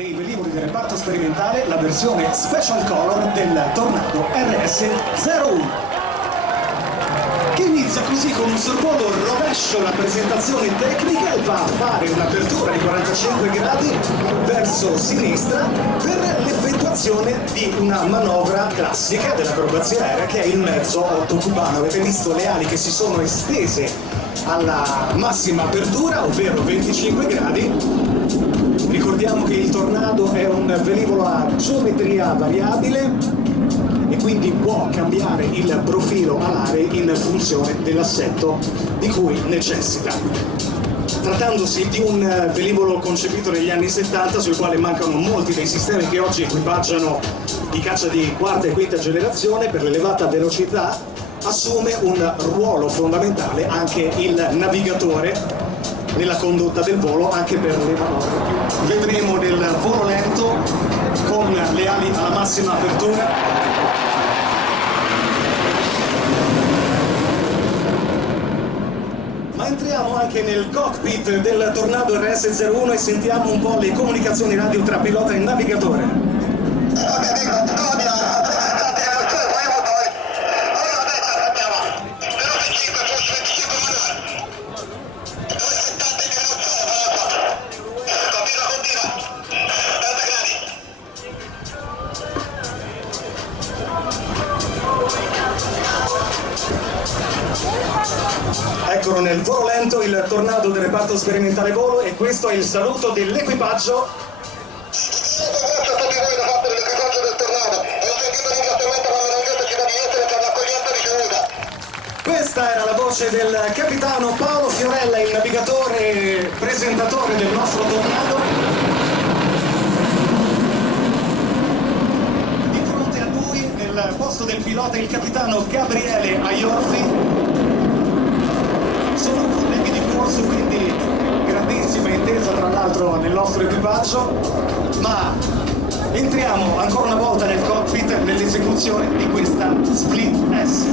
dei velivoli del reparto sperimentale, la versione Special Color del Tornado RS-01, che inizia così con un sorvolo rovescio la presentazione tecnica e va a fare un'apertura di 45 gradi verso sinistra per l'effettuazione di una manovra classica dell'acrobazia aerea, che è il mezzo 8 cubano. Avete visto le ali che si sono estese alla massima apertura, ovvero 25 gradi. Ricordiamo che il Tornado è un velivolo a geometria variabile e quindi può cambiare il profilo alare in funzione dell'assetto di cui necessita. Trattandosi di un velivolo concepito negli anni 70, sul quale mancano molti dei sistemi che oggi equipaggiano i caccia di quarta e quinta generazione, per l'elevata velocità assume un ruolo fondamentale anche il navigatore nella condotta del volo, anche per le manovre. Vedremo nel volo lento con le ali alla massima apertura. Ma entriamo anche nel cockpit del Tornado RS-01 e sentiamo un po' le comunicazioni radio tra pilota e navigatore. Eccolo nel volo lento il Tornado del reparto sperimentale volo, e questo è il saluto dell'equipaggio. Questa era la voce del capitano Paolo Fiorella, il navigatore presentatore del nostro Tornado. Di fronte a lui, nel posto del pilota, il capitano Gabriele Aiorfi. Sono colleghi di corso, quindi grandissima intesa tra l'altro nel nostro equipaggio, ma entriamo ancora una volta nel cockpit nell'esecuzione di questa Split S.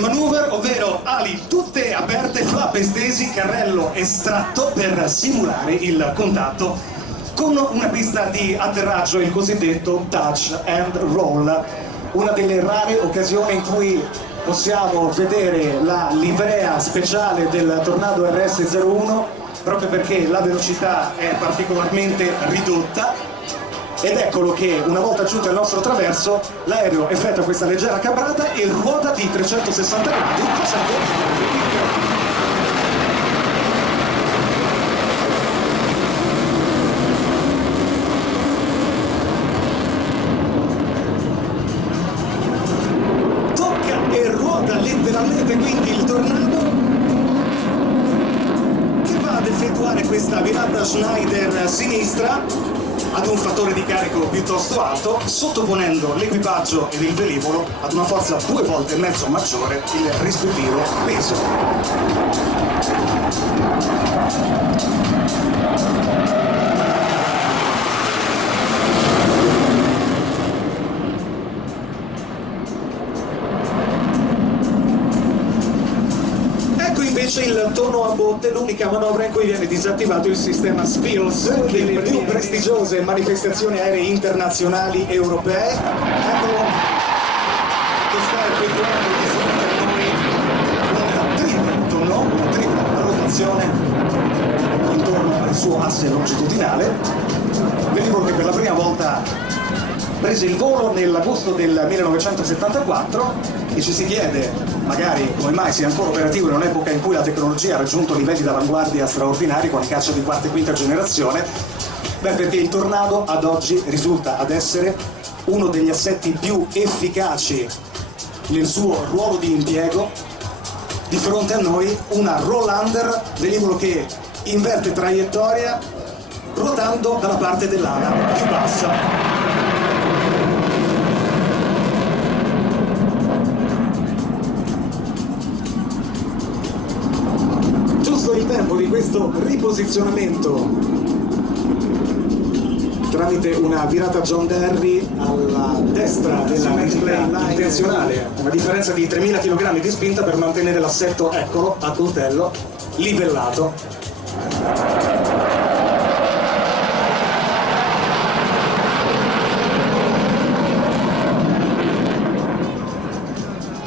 Maneuver, ovvero ali tutte aperte, flap estesi, carrello estratto per simulare il contatto con una pista di atterraggio, il cosiddetto touch and roll, una delle rare occasioni in cui possiamo vedere la livrea speciale del Tornado RS-01, proprio perché la velocità è particolarmente ridotta. Ed eccolo che, una volta giunto al nostro traverso, l'aereo effettua questa leggera cabrata e ruota di 360 gradi, tocca e ruota letteralmente quindi il Tornado, che va ad effettuare questa virata Schneider a sinistra ad un fattore di carico piuttosto alto, sottoponendo l'equipaggio ed il velivolo ad una forza 2 volte e mezzo maggiore il rispettivo peso. Invece il tono a botte, l'unica manovra in cui viene disattivato il sistema SPILS delle più prestigiose manifestazioni aeree internazionali europee. Eccolo che sta effettuando di fronte a noi una tripla rotazione intorno al suo asse longitudinale. Velivolo che per la prima volta prese il volo nell'agosto del 1974 e ci si chiede magari come mai sia ancora operativo in un'epoca in cui la tecnologia ha raggiunto livelli d'avanguardia straordinari con i caccia di quarta e quinta generazione. Beh, perché il Tornado ad oggi risulta ad essere uno degli assetti più efficaci nel suo ruolo di impiego. Di fronte a noi una roll-under, velivolo che inverte traiettoria ruotando dalla parte dell'ala più bassa. tempo di questo riposizionamento tramite una virata John Derry alla destra della display intenzionale, una differenza di 3000 kg di spinta per mantenere l'assetto, eccolo, a coltello, livellato.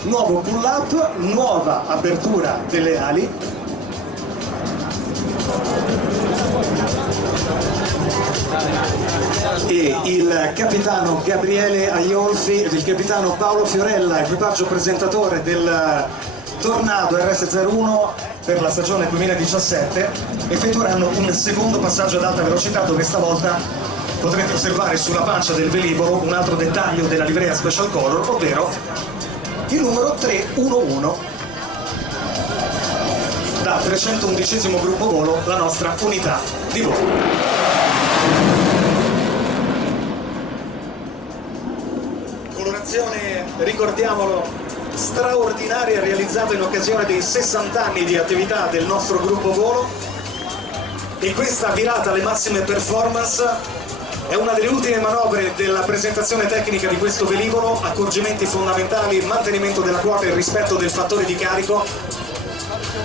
Nuovo pull up, nuova apertura delle ali. E il capitano Gabriele Aiolfi ed il capitano Paolo Fiorella, equipaggio presentatore del Tornado RS01 per la stagione 2017, effettueranno un secondo passaggio ad alta velocità dove stavolta potrete osservare sulla pancia del velivolo un altro dettaglio della livrea Special Color, ovvero il numero 311. Da 311° gruppo volo, la nostra unità di volo. Colorazione, ricordiamolo, straordinaria, realizzata in occasione dei 60 anni di attività del nostro gruppo volo, e questa virata alle massime performance è una delle ultime manovre della presentazione tecnica di questo velivolo. Accorgimenti fondamentali: mantenimento della quota e il rispetto del fattore di carico,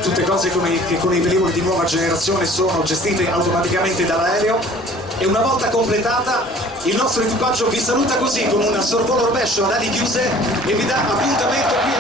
tutte cose che con i velivoli di nuova generazione sono gestite automaticamente dall'aereo. E una volta completata, il nostro equipaggio vi saluta così con un sorvolo rovescio ad ali chiuse e vi dà appuntamento qui